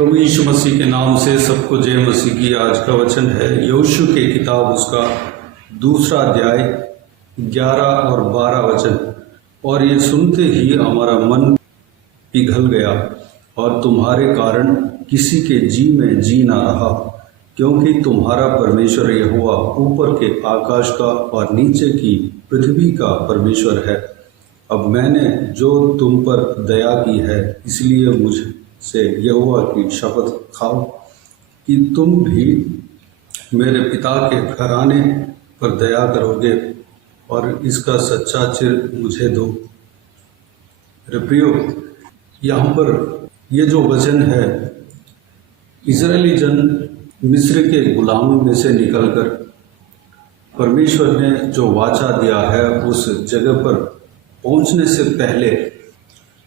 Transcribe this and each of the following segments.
प्रभु यीशु मसीह के नाम से सबको जय मसीह की। आज का वचन है यहोशू के किताब उसका 2 अध्याय 11 और 12 वचन। और ये सुनते ही हमारा मन पिघल गया और तुम्हारे कारण किसी के जी में जी ना रहा, क्योंकि तुम्हारा परमेश्वर यहोवा ऊपर के आकाश का और नीचे की पृथ्वी का परमेश्वर है। अब मैंने जो तुम पर दया की है, इसलिए मुझसे यहोवा की शपथ खाओ कि तुम भी मेरे पिता के घराने पर दया करोगे और इसका सच्चा चिर मुझे दो। मेरे प्रियो, यहाँ पर ये जो वचन है, इजरायली जन मिस्र के गुलामी में से निकलकर परमेश्वर ने जो वाचा दिया है उस जगह पर पहुंचने से पहले,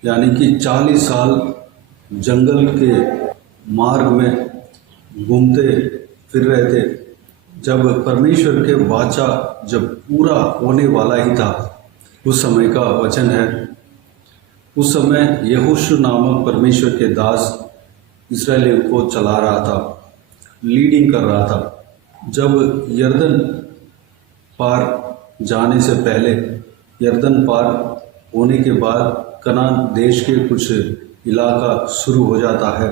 यानी कि 40 साल जंगल के मार्ग में घूमते फिर रहे थे। जब परमेश्वर के वाचा जब पूरा होने वाला ही था, उस समय का वचन है। उस समय यहोशू नामक परमेश्वर के दास इस्राएलियों को चला रहा था, लीडिंग कर रहा था। जब यरदन पार जाने से पहले, यरदन पार होने के बाद कनान देश के कुछ इलाका शुरू हो जाता है,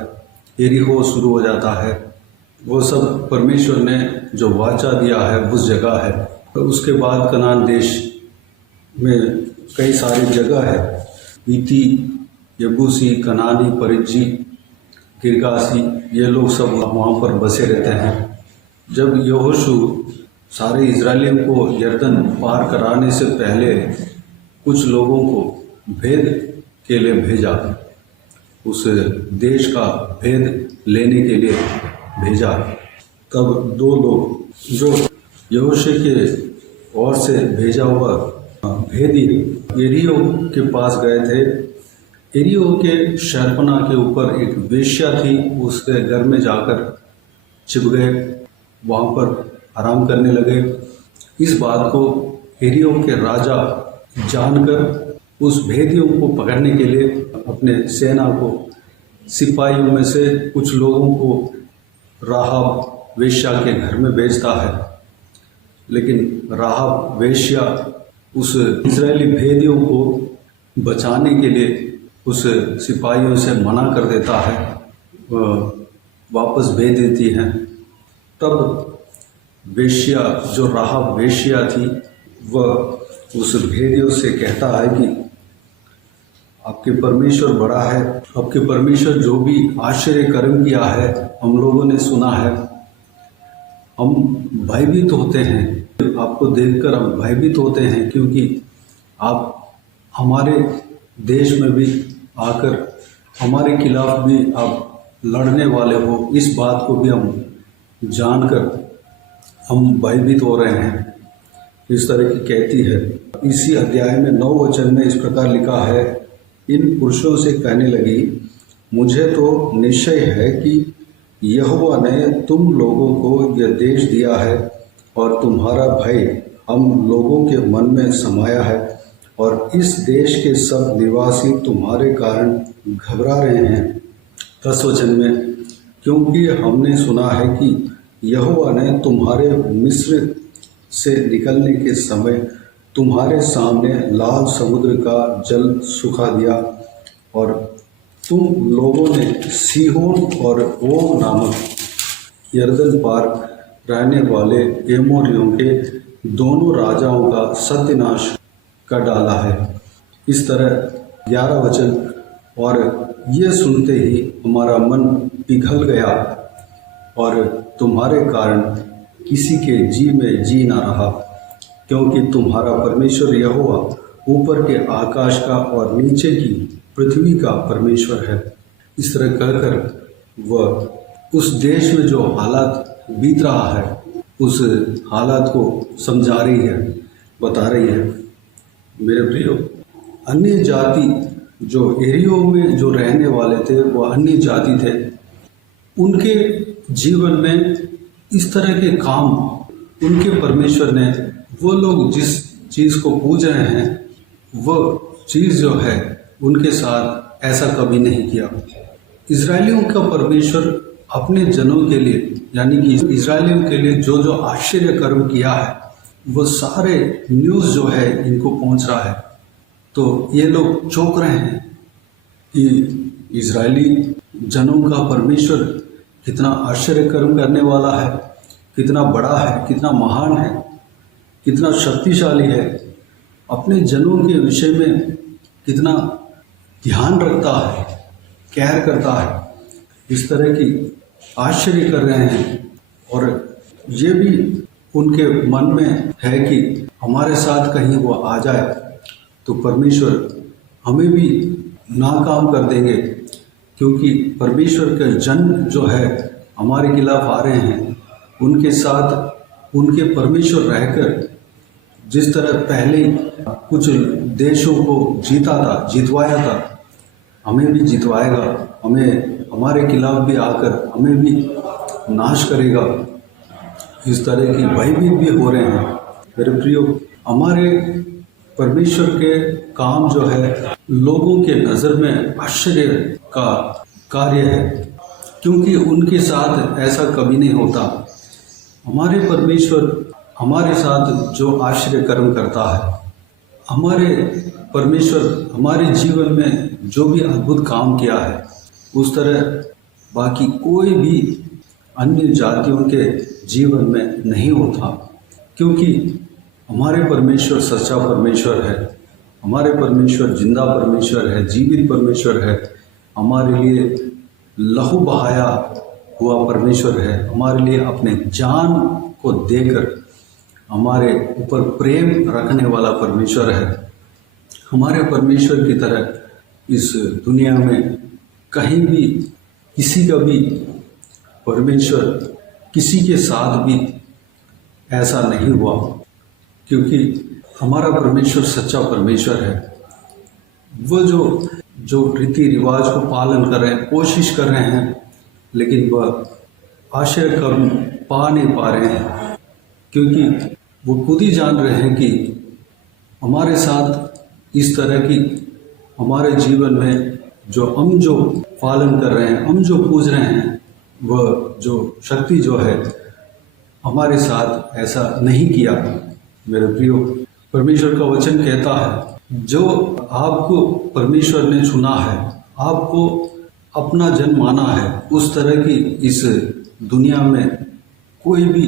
यरीहो शुरू हो जाता है। वो सब परमेश्वर ने जो वाचा दिया है उस जगह है। तो उसके बाद कनान देश में कई सारी जगह है, ईती, यबूसी, कनानी, परिज्जी, गिरगासी, ये लोग सब वहाँ पर बसे रहते हैं। जब यहोशू सारे इजरायलियों को यरदन पार कराने से पहले कुछ लोगों को भेद के लिए भेजा, उस देश का भेद लेने के लिए भेजा, तब 2 लोग जो यहोशू के ओर से भेजा हुआ भेदी यरीहो के पास गए थे। यरीहो के शहरपनाह के ऊपर एक वेश्या थी, उसके घर में जाकर छिप गए, वहाँ पर आराम करने लगे। इस बात को यरीहो के राजा जानकर उस भेदियों को पकड़ने के लिए अपने सेना को, सिपाहियों में से कुछ लोगों को राहाब वेश्या के घर में भेजता है। लेकिन राहाब वेश्या उस इजरायली भेदियों को बचाने के लिए उस सिपाहियों से मना कर देता है, वापस भेज देती हैं। तब वेश्या, जो राहाब वेश्या थी, वह उस भेदियों से कहता है कि आपके परमेश्वर बड़ा है, आपके परमेश्वर जो भी आश्चर्य कर्म किया है हम लोगों ने सुना है। हम भयभीत होते हैं, आपको देखकर हम भयभीत होते हैं, क्योंकि आप हमारे देश में भी आकर हमारे खिलाफ भी आप लड़ने वाले हो। इस बात को भी हम जानकर हम भयभीत हो रहे हैं। इस तरह की कहती है। इसी अध्याय में 9 वचन में इस प्रकार लिखा है, इन पुरुषों से कहने लगी, मुझे तो निश्चय है कि यहोवा ने तुम लोगों को यह देश दिया है और तुम्हारा भय हम लोगों के मन में समाया है और इस देश के सब निवासी तुम्हारे कारण घबरा रहे हैं। 10 वचन में, क्योंकि हमने सुना है कि यहोवा ने तुम्हारे मिस्र से निकलने के समय तुम्हारे सामने लाल समुद्र का जल सुखा दिया और तुम लोगों ने सीहोन और ओग नामक यरदन पार रहने वाले एमोरियों के दोनों राजाओं का सत्यानाश कर डाला है। इस तरह 11 वचन, और ये सुनते ही हमारा मन पिघल गया और तुम्हारे कारण किसी के जी में जी ना रहा, क्योंकि तुम्हारा परमेश्वर यहोवा ऊपर के आकाश का और नीचे की पृथ्वी का परमेश्वर है। इस तरह कहकर वह उस देश में जो हालात बीत रहा है, उस हालात को समझा रही है, बता रही है। मेरे प्रियो, अन्य जाति जो एरियो में जो रहने वाले थे, वो अन्य जाति थे। उनके जीवन में इस तरह के काम उनके परमेश्वर ने, वो लोग जिस चीज़ को पूज रहे हैं, वो चीज़ जो है उनके साथ ऐसा कभी नहीं किया। इजरायलियों का परमेश्वर अपने जनों के लिए, यानी कि इजरायलियों के लिए जो जो आश्चर्य कर्म किया है, वो सारे न्यूज़ जो है इनको पहुंच रहा है। तो ये लोग चौंक रहे हैं कि इजरायली जनों का परमेश्वर कितना आश्चर्य कर्म करने वाला है, कितना बड़ा है, कितना महान है, कितना शक्तिशाली है, अपने जनों के विषय में कितना ध्यान रखता है, केयर करता है। इस तरह की आश्चर्य कर रहे हैं और ये भी उनके मन में है कि हमारे साथ कहीं वो आ जाए तो परमेश्वर हमें भी नाकाम कर देंगे, क्योंकि परमेश्वर के जन जो है हमारे खिलाफ आ रहे हैं। उनके साथ उनके परमेश्वर रहकर जिस तरह पहले कुछ देशों को जीता था, जितवाया था, हमें भी जितवाएगा, हमें हमारे खिलाफ भी आकर हमें भी नाश करेगा। इस तरह की भयभीत भी हो रहे हैं। मेरे प्रियो, हमारे परमेश्वर के काम जो है लोगों के नज़र में आश्चर्य का कार्य है, क्योंकि उनके साथ ऐसा कभी नहीं होता। हमारे परमेश्वर हमारे साथ जो आश्चर्य कर्म करता है, हमारे परमेश्वर हमारे जीवन में जो भी अद्भुत काम किया है, उस तरह बाकी कोई भी अन्य जातियों के जीवन में नहीं होता, क्योंकि हमारे परमेश्वर सच्चा परमेश्वर है। हमारे परमेश्वर जिंदा परमेश्वर है, जीवित परमेश्वर है, हमारे लिए लहू बहाया हुआ परमेश्वर है, हमारे लिए अपने जान को देकर हमारे ऊपर प्रेम रखने वाला परमेश्वर है। हमारे परमेश्वर की तरह इस दुनिया में कहीं भी किसी का भी परमेश्वर किसी के साथ भी ऐसा नहीं हुआ, क्योंकि हमारा परमेश्वर सच्चा परमेश्वर है। वो जो रीति रिवाज को पालन कर रहे हैं, कोशिश कर रहे हैं, लेकिन वह आश्चर्य कर्म पा नहीं पा रहे हैं, क्योंकि वो खुद ही जान रहे हैं कि हमारे साथ इस तरह की हमारे जीवन में जो पालन कर रहे हैं, हम जो पूज रहे हैं, वह जो शक्ति जो है हमारे साथ ऐसा नहीं किया। मेरे प्रियो, परमेश्वर का वचन कहता है, जो आपको परमेश्वर ने चुना है, आपको अपना जन माना है, उस तरह की इस दुनिया में कोई भी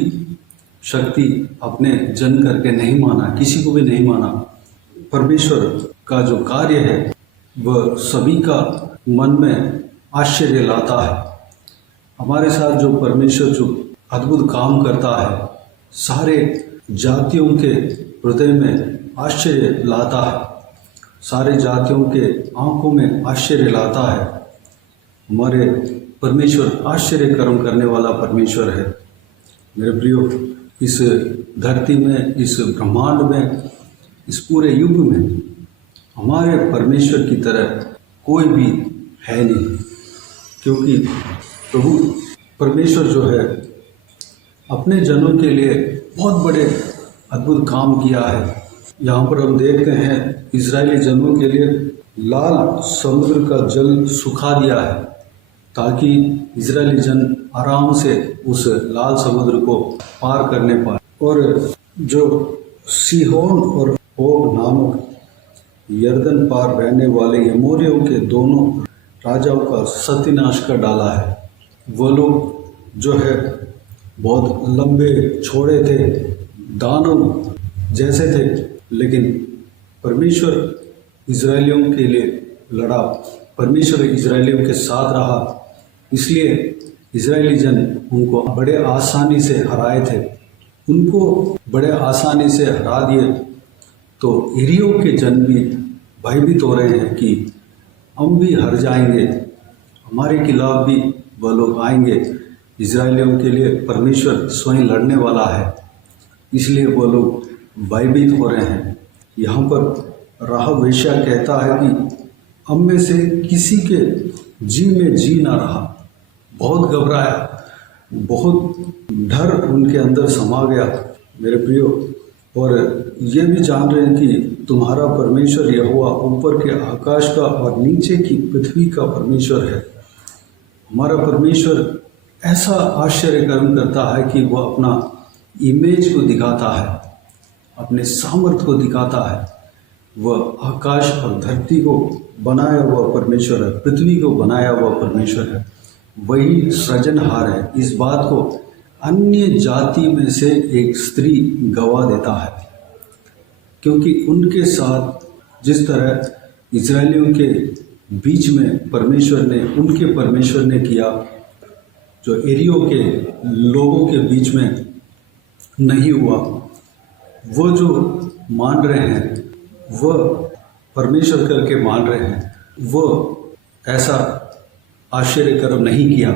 शक्ति अपने जन करके नहीं माना, किसी को भी नहीं माना। परमेश्वर का जो कार्य है वह सभी का मन में आश्चर्य लाता है। हमारे साथ जो परमेश्वर जो अद्भुत काम करता है, सारे जातियों के हृदय में आश्चर्य लाता है, सारे जातियों के आंखों में आश्चर्य लाता है। हमारे परमेश्वर आश्चर्य कर्म करने वाला परमेश्वर है। मेरे प्रियो, इस धरती में, इस ब्रह्मांड में, इस पूरे युग में हमारे परमेश्वर की तरह कोई भी है नहीं, क्योंकि प्रभु परमेश्वर जो है अपने जनों के लिए बहुत बड़े अद्भुत काम किया है। यहाँ पर हम देखते हैं इजरायली जनों के लिए लाल समुद्र का जल सुखा दिया है, ताकि इजरायली जन आराम से उस लाल समुद्र को पार करने पाए। और जो सीहोन और ओग नामक यर्दन पार रहने वाले यमोरियों के दोनों राजाओं का सत्यानाश कर डाला है। वो लोग जो है बहुत लंबे छोड़े थे, दानव जैसे थे, लेकिन परमेश्वर इजरायलियों के लिए लड़ा, परमेश्वर इजरायलियों के साथ रहा, इसलिए इजरायली जन उनको बड़े आसानी से हराए थे। उनको बड़े आसानी से हरा दिए तो हिरियों के जन भी भयभीत हो रहे हैं कि हम भी हार जाएंगे, हमारे खिलाफ भी वह लोग आएंगे। इजरायलियों के लिए परमेश्वर स्वयं लड़ने वाला है, इसलिए वो लोग भयभीत हो रहे हैं। यहाँ पर राहब वेश्या कहता है कि हम में से किसी के जी में जी ना रहा, बहुत घबराया, बहुत डर उनके अंदर समा गया। मेरे प्रियो, और ये भी जान रहे हैं कि तुम्हारा परमेश्वर यहोवा ऊपर के आकाश का और नीचे की पृथ्वी का परमेश्वर है। हमारा परमेश्वर ऐसा आश्चर्य कर्म करता है कि वह अपना इमेज को दिखाता है, अपने सामर्थ्य को दिखाता है। वह आकाश और धरती को बनाया हुआ परमेश्वर है, पृथ्वी को बनाया हुआ परमेश्वर है, वही सृजनहार है। इस बात को अन्य जाति में से एक स्त्री गवाह देता है, क्योंकि उनके साथ जिस तरह इजरायलियों के बीच में उनके परमेश्वर ने किया, जो एरियो के लोगों के बीच में नहीं हुआ। वो जो मान रहे हैं, वह परमेश्वर करके मान रहे हैं, वो ऐसा आश्चर्य कर्म नहीं किया,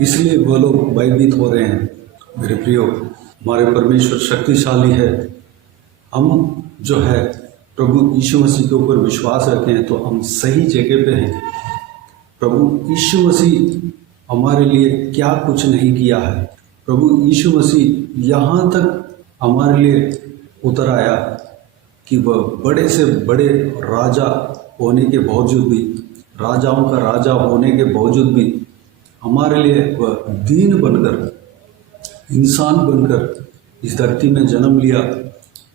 इसलिए वो लोग भयभीत हो रहे हैं। मेरे प्रियो, हमारे परमेश्वर शक्तिशाली है। हम जो है प्रभु यीशु मसीह के ऊपर विश्वास रखते हैं तो हम सही जगह पे हैं। प्रभु यीशु मसीह हमारे लिए क्या कुछ नहीं किया है। प्रभु यीशु मसीह यहाँ तक हमारे लिए उतर आया कि वह बड़े से बड़े राजा होने के बावजूद भी, राजाओं का राजा होने के बावजूद भी हमारे लिए वह दीन बनकर, इंसान बनकर इस धरती में जन्म लिया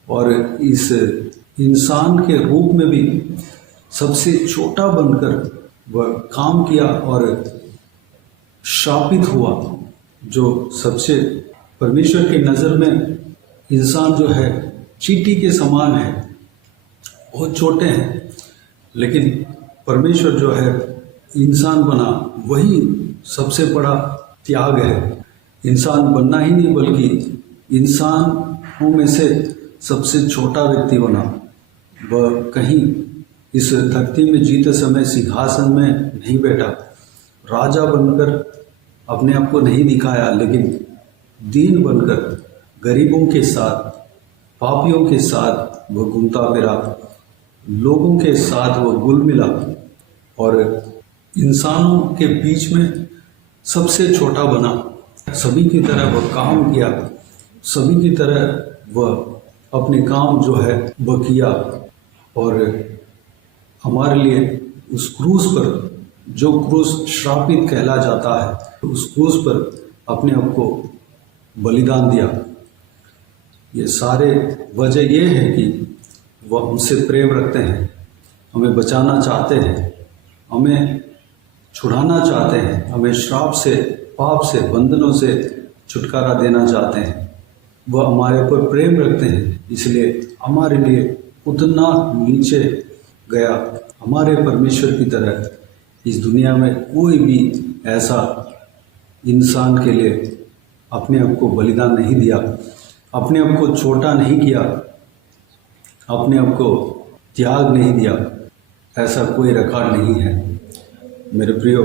और इस इंसान के रूप में भी सबसे छोटा बनकर वह काम किया और शापित हुआ। जो सबसे परमेश्वर की नज़र में इंसान जो है चींटी के समान है, बहुत छोटे हैं, लेकिन परमेश्वर जो है इंसान बना, वही सबसे बड़ा त्याग है। इंसान बनना ही नहीं बल्कि इंसानों में से सबसे छोटा व्यक्ति बना। वह कहीं इस धरती में जीते समय सिंहासन में नहीं बैठा, राजा बनकर अपने आप को नहीं दिखाया, लेकिन दीन बनकर गरीबों के साथ, पापियों के साथ वह घूमता फिरा, लोगों के साथ वह घुल मिला और इंसानों के बीच में सबसे छोटा बना। सभी की तरह वह काम किया, सभी की तरह वह अपने काम जो है वह किया और हमारे लिए उस क्रूस पर, जो क्रूस श्रापित कहला जाता है, उस क्रूस पर अपने आप को बलिदान दिया। ये सारे वजह ये है कि वह हमसे प्रेम रखते हैं, हमें बचाना चाहते हैं, हमें छुड़ाना चाहते हैं, हमें श्राप से, पाप से, बंधनों से छुटकारा देना चाहते हैं। वह हमारे ऊपर प्रेम रखते हैं, इसलिए हमारे लिए उतना नीचे गया। हमारे परमेश्वर की तरह इस दुनिया में कोई भी ऐसा इंसान के लिए अपने आप को बलिदान नहीं दिया, अपने आप को छोटा नहीं किया, अपने आप को त्याग नहीं दिया। ऐसा कोई रिकॉर्ड नहीं है। मेरे प्रियो,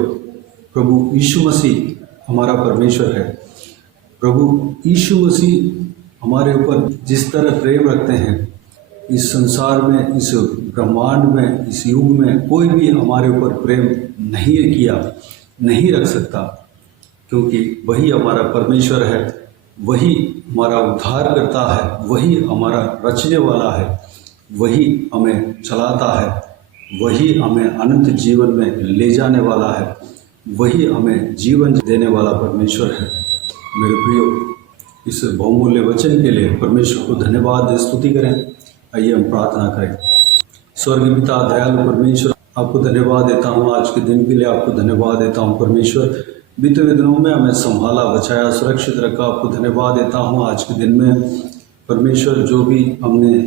प्रभु यीशु मसीह हमारा परमेश्वर है। प्रभु यीशु मसीह हमारे ऊपर जिस तरह प्रेम रखते हैं, इस संसार में, इस ब्रह्मांड में, इस युग में कोई भी हमारे ऊपर प्रेम नहीं किया, नहीं रख सकता, क्योंकि वही हमारा परमेश्वर है, वही हमारा उद्धार करता है, वही हमारा रचने वाला है, वही हमें चलाता है, वही हमें अनंत जीवन में ले जाने वाला है, वही हमें जीवन देने वाला परमेश्वर है। मेरे प्रियो, इस बहुमूल्य वचन के लिए परमेश्वर को धन्यवाद, स्तुति करें। आइए हम प्रार्थना करें। स्वर्गीय पिता, दयालु परमेश्वर, आपको धन्यवाद देता हूँ आज के दिन के लिए, आपको धन्यवाद देता हूँ परमेश्वर। बीते हुए दिनों में हमें संभाला, बचाया, सुरक्षित रखा, आपको धन्यवाद देता हूँ आज के दिन में परमेश्वर। जो भी हमने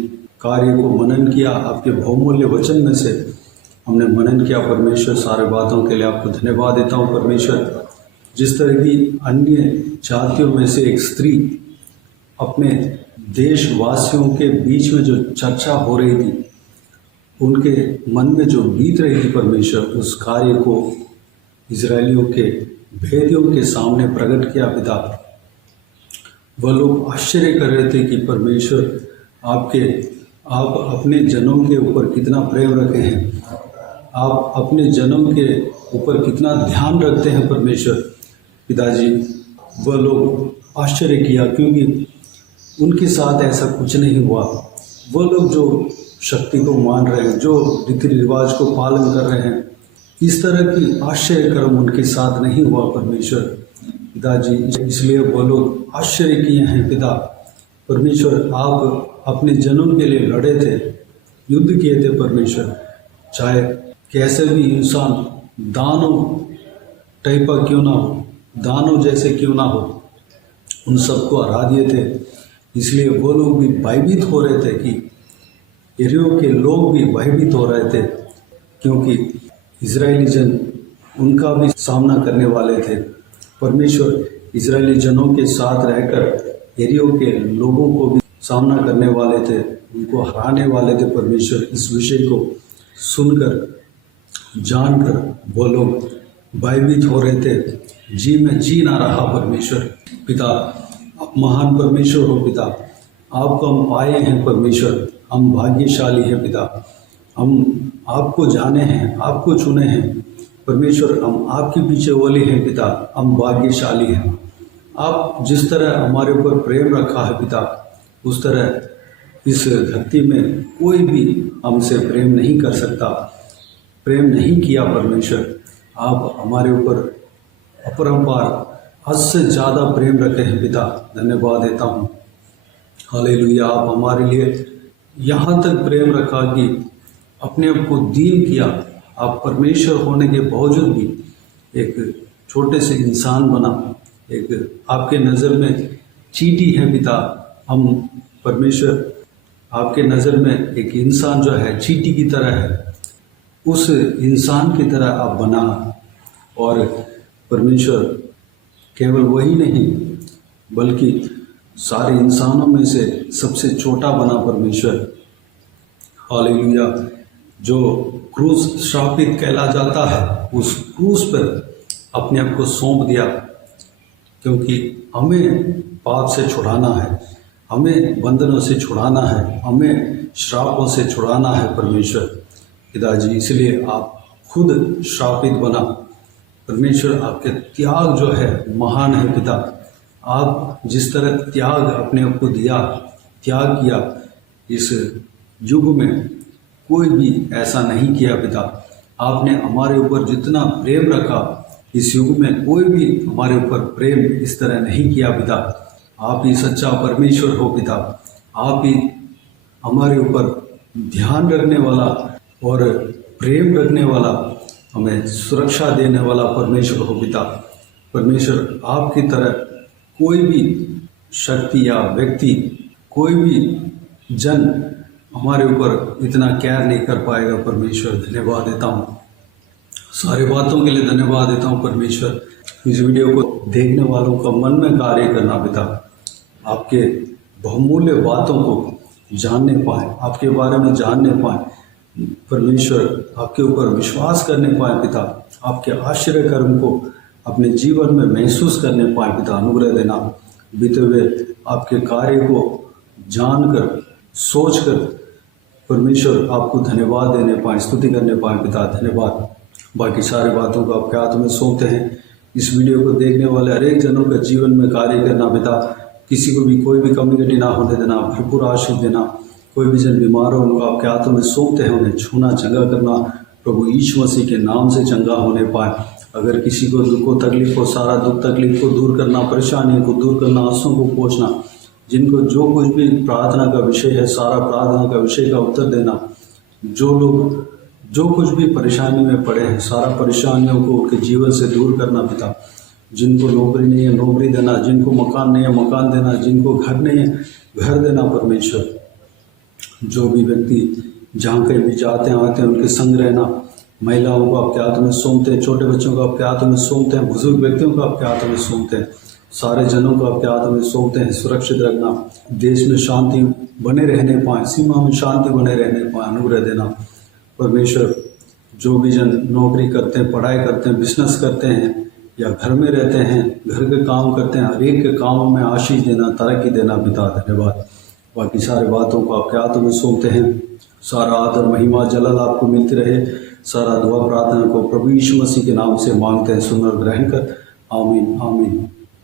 कार्य को मनन किया, आपके बहुमूल्य वचन में से हमने मनन किया परमेश्वर, सारे बातों के लिए आपको धन्यवाद देता हूँ परमेश्वर। जिस तरह की अन्य जातियों में से एक स्त्री अपने देशवासियों के बीच में जो चर्चा हो रही थी, उनके मन में जो बीत रही थी परमेश्वर, उस कार्य को इजरायलियों के भेदियों के सामने प्रकट किया पिता। वह लोग आश्चर्य कर रहे थे कि परमेश्वर आप अपने जनों के ऊपर कितना प्रेम रखे हैं, आप अपने जनों के ऊपर कितना ध्यान रखते हैं परमेश्वर। पिताजी, वह लोग आश्चर्य किया, क्योंकि उनके साथ ऐसा कुछ नहीं हुआ। वह लोग जो शक्ति को मान रहे हैं, जो रीति रिवाज को पालन कर रहे हैं, इस तरह की आश्चर्य कर्म उनके साथ नहीं हुआ परमेश्वर पिताजी, इसलिए वो लोग आश्चर्य किए हैं पिता परमेश्वर। आप अपने जन्म के लिए लड़े थे, युद्ध किए थे परमेश्वर, चाहे कैसे भी इंसान दानव टाइप का क्यों ना हो, दानव जैसे क्यों ना हो, उन सबको हरा दिए थे। इसलिए वो लोग भी भयभीत हो रहे थे कि यरीहो के लोग भी भयभीत हो रहे थे, क्योंकि इजरायली जन उनका भी सामना करने वाले थे। परमेश्वर इजरायली जनों के साथ रहकर यरीहो के लोगों को भी सामना करने वाले थे, उनको हराने वाले थे। परमेश्वर इस विषय को सुनकर जानकर वो लोग भयभीत हो रहे थे, जी में जी ना रहा परमेश्वर पिता। आप महान परमेश्वर हो पिता, आपको हम पाए हैं परमेश्वर, हम भाग्यशाली हैं पिता, हम आपको जाने हैं, आपको चुने हैं परमेश्वर, हम आपके पीछे वाले हैं पिता, हम भाग्यशाली हैं। आप जिस तरह हमारे ऊपर प्रेम रखा है पिता, उस तरह इस धरती में कोई भी हमसे प्रेम नहीं कर सकता, प्रेम नहीं किया परमेश्वर। आप हमारे ऊपर अपरंपार हद से ज़्यादा प्रेम रखे हैं पिता, धन्यवाद देता हूँ। हालेलुया। आप हमारे लिए यहाँ तक प्रेम रखा कि अपने आप को दीन किया। आप परमेश्वर होने के बावजूद भी एक छोटे से इंसान बना, एक आपके नज़र में चींटी है पिता। हम परमेश्वर आपके नज़र में एक इंसान जो है चींटी की तरह है, उस इंसान की तरह आप बना। और परमेश्वर केवल वही नहीं बल्कि सारे इंसानों में से सबसे छोटा बना परमेश्वर। हालेलुया। जो क्रूस श्रापित कहला जाता है, उस क्रूस पर अपने आप को सौंप दिया, क्योंकि हमें पाप से छुड़ाना है, हमें बंधनों से छुड़ाना है, हमें श्रापों से छुड़ाना है परमेश्वर पिताजी। इसलिए आप खुद श्रापित बना परमेश्वर। आपके त्याग जो है महान है पिता। आप जिस तरह त्याग अपने आप को दिया, त्याग किया, इस युग में कोई भी ऐसा नहीं किया पिता। आपने हमारे ऊपर जितना प्रेम रखा, इस युग में कोई भी हमारे ऊपर प्रेम इस तरह नहीं किया पिता। आप ही सच्चा परमेश्वर हो पिता। आप ही हमारे ऊपर ध्यान रखने वाला और प्रेम रखने वाला, हमें सुरक्षा देने वाला परमेश्वर हो पिता। परमेश्वर आपकी तरह कोई भी शक्ति या व्यक्ति, कोई भी जन हमारे ऊपर इतना केयर नहीं कर पाएगा परमेश्वर। धन्यवाद देता हूँ, सारे बातों के लिए धन्यवाद देता हूँ परमेश्वर। इस वीडियो को देखने वालों का मन में कार्य करना पिता, आपके बहुमूल्य बातों को जानने पाए, आपके बारे में जानने पाए परमेश्वर, आपके ऊपर विश्वास करने पाए पिता, आपके आश्चर्य कर्म को अपने जीवन में महसूस करने पाए पिता। अनुग्रह देना, बीते हुए आपके कार्य को जानकर, सोचकर परमेश्वर आपको धन्यवाद देने पाए, स्तुति करने पाए पिता। धन्यवाद। बाकी सारी बातों को आपके हाथ में सौंपते हैं। इस वीडियो को देखने वाले हर एक जनों का जीवन में कार्य करना पिता, किसी को भी कोई भी कमी ना होने देना, भरपूर आशीष देना। कोई भी जन बीमार हो उनको आपके हाथों में सौंपते हैं, उन्हें छूना, चंगा करना प्रभु यीशु मसीह के नाम से चंगा होने पाए। अगर किसी को दुख को, तकलीफ को, सारा दुख तकलीफ को दूर करना, परेशानियों को दूर करना, आंसुओं को पोंछना, जिनको जो कुछ भी प्रार्थना का विषय है, सारा प्रार्थना का विषय का उत्तर देना। जो लोग जो कुछ भी परेशानी में पड़े हैं, सारा परेशानियों को उनके जीवन से दूर करना पिता। जिनको नौकरी नहीं है नौकरी देना, जिनको मकान नहीं है मकान देना, जिनको घर नहीं है घर देना परमेश्वर। जो भी व्यक्ति जहाँ कहीं भी जाते हैं आते हैं उनके संग रहना। महिलाओं को आपके हाथों में सौंपते हैं, छोटे बच्चों को आपके हाथों में सौंपते हैं, बुजुर्ग व्यक्तियों को आपके हाथों में सौंपते हैं, सारे जनों को आपके हाथों में सौंपते हैं। सुरक्षित रखना, देश में शांति बने रहने पाए, सीमा में शांति बने रहने पाए, अनुग्रह देना परमेश्वर। जो भी जन नौकरी करते हैं, पढ़ाई करते हैं, बिजनेस करते हैं या घर में रहते हैं, घर के काम करते हैं, हर एक के कामों में आशीष देना, तरक्की देना पिता। धन्यवाद। बाकी सारे बातों को आपके हाथों में सौंपते हैं। सारा आदर महिमा जलाल आपको मिलती रहे। सारा दुआ प्रार्थना को प्रभु यीशु मसीह के नाम से मांगते हैं, सुन और ग्रहण कर। आमीन आमीन।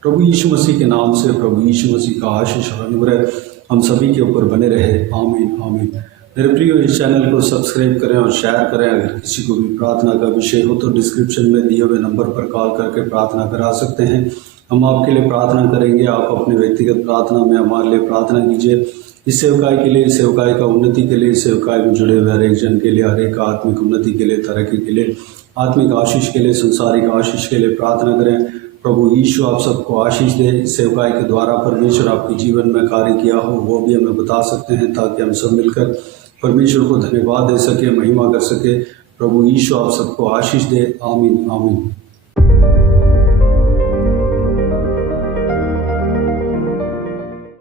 प्रभु यीशु मसीह के नाम से प्रभु यीशु मसीह का आशीष और अनुग्रह हम सभी के ऊपर बने रहे। आमीन आमीन। मेरे प्रियो, इस चैनल को सब्सक्राइब करें और शेयर करें। अगर किसी को भी प्रार्थना का विषय हो तो डिस्क्रिप्शन में दिए हुए नंबर पर कॉल करके प्रार्थना करा सकते हैं। हम आपके लिए प्रार्थना करेंगे। आप अपने व्यक्तिगत प्रार्थना में हमारे लिए प्रार्थना कीजिए। इस सेवकाई के लिए, इस सेवकाई का उन्नति के लिए, इस सेवकाई में जुड़े हुए हर एक जन के लिए, हर एक आत्मिक उन्नति के लिए, तरक्की के लिए, आत्मिक आशीष के लिए, संसारिक आशीष के लिए प्रार्थना करें। प्रभु यीशु आप सबको आशीष दे। इस सेवकाई के द्वारा परमेश्वर आपके जीवन में कार्य किया हो वो भी हमें बता सकते हैं, ताकि हम सब मिलकर परमेश्वर को धन्यवाद दे सके, महिमा कर सके। प्रभु यीशु आप सबको आशीष दे। आमीन आमीन।